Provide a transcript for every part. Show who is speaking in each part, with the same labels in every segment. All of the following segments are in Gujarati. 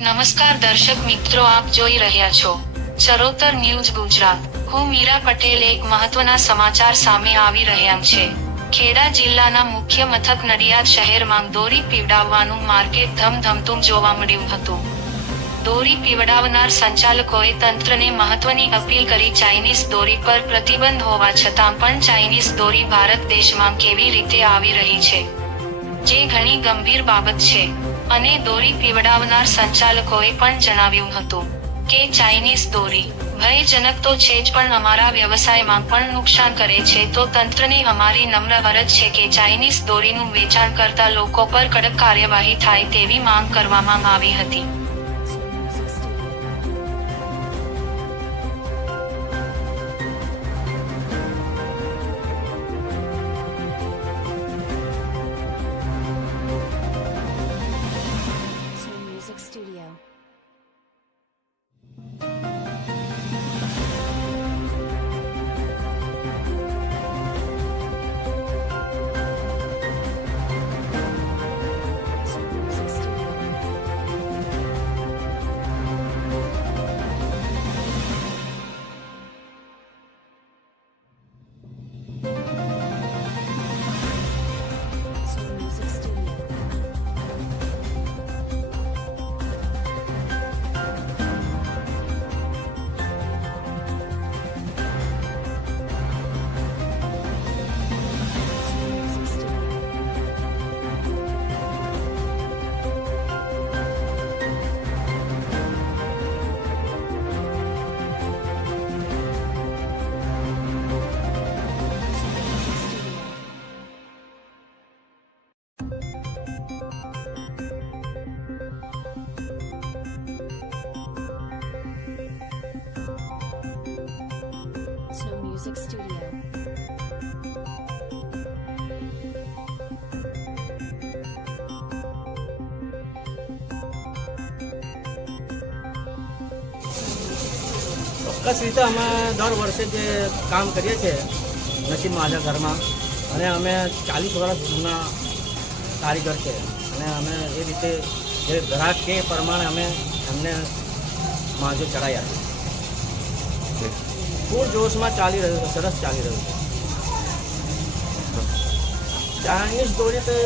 Speaker 1: નમસ્કાર દર્શક મિત્રો, આપ જોઈ રહ્યા છો ચરોતર ન્યૂઝ ગુજરાત. હું મીરા પટેલ એક મહત્વના સમાચાર સામે આવી રહ્યા છે. ખેડા જિલ્લાના મુખ્ય મથક નડિયાદ શહેરમાં દોરી પીવડાવવાનું માર્કેટ ધમધમતું જોવા મળ્યું હતું. દોરી પીવડાવનાર સંચાલકોએ તંત્રને મહત્વની અપીલ કરી ચાઇનીઝ દોરી પર પ્રતિબંધ હોવા છતાં પણ ચાઇનીઝ દોરી ભારત દેશમાં કેવી રીતે આવી રહી છે? જે ઘણી ગંભીર બાબત છે. અને દોરી પીવડાવનાર સંચાલકોએ પણ જણાવ્યું હતું કે ચાઇનીઝ દોરી ભયજનક તો છે જ પણ અમારા વ્યવસાયમાં પણ નુકસાન કરે છે તો તંત્રને અમારી નમ્ર અરજ છે કે ચાઇનીઝ દોરીનું વેચાણ કરતા લોકો પર કડક કાર્યવાહી થાય તેવી માંગ કરવામાં આવી હતી.
Speaker 2: Music Studio.
Speaker 3: ચોક્કસ રીતે અમે દર વર્ષે જે કામ કરીએ છીએ નસીબ માજા ઘરમાં, અને અમે ચાલીસ વર્ષ જૂના કારીગર છે અને અમે એ રીતે જે ગ્રાહક કે પ્રમાણે અમે એમને માજો ચડાવ્યા છે ફૂલ જોશમાં ચાલી રહ્યું છે સરસ ચાલી રહ્યું છે. ચાઇનીઝ દોરી તો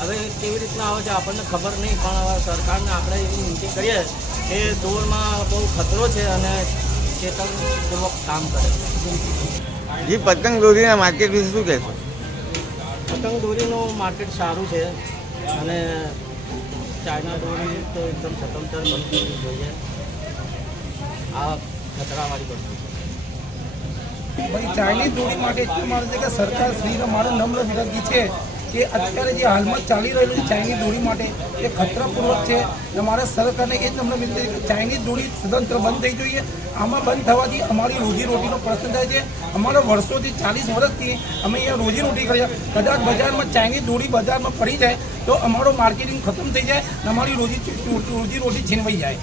Speaker 3: હવે કેવી રીતના આવે છે આપણને ખબર નહીં પણ સરકારને આપણે એવી વિનંતી કરીએ કે દોરમાં બહુ ખતરો છે અને ચેતનપૂર્વક કામ કરે
Speaker 4: જે પતંગ દોરીના માર્કેટ વિશે શું કહેશો?
Speaker 3: પતંગ દોરીનું માર્કેટ સારું છે અને ચાઇના દોરી તો એકદમ સ્વતંત્ર બનતી જોઈએ. આ ખતરાવાળી વસ્તુ છે
Speaker 5: ભાઈ ચાઇનીઝ દોરી માટે મારે છે કે સરકાર શ્રીનો મારો નમ્ર વિનંતી છે કે અત્યારે જે હાલમાં ચાલી રહેલું છે ચાઇનીઝ દોરી માટે એ ખતરાપૂર્વક છે અને મારે સરકારને એ જ નમ્ર વિનંતી કે ચાઇનીઝ દોરી સ્વતંત્ર બંધ થઈ જોઈએ. આમાં બંધ થવાથી અમારી રોજી રોટીનો પ્રશ્ન થાય છે. અમારા વર્ષોથી ચાલીસ વર્ષથી અમે અહીંયા રોજી રોટી કરીએ કદાચ બજારમાં ચાઇનીઝ દોરી બજારમાં પડી જાય તો અમારો માર્કેટિંગ ખતમ થઈ જાય અને અમારી રોજી રોજી રોટી છીનવાઈ જાય.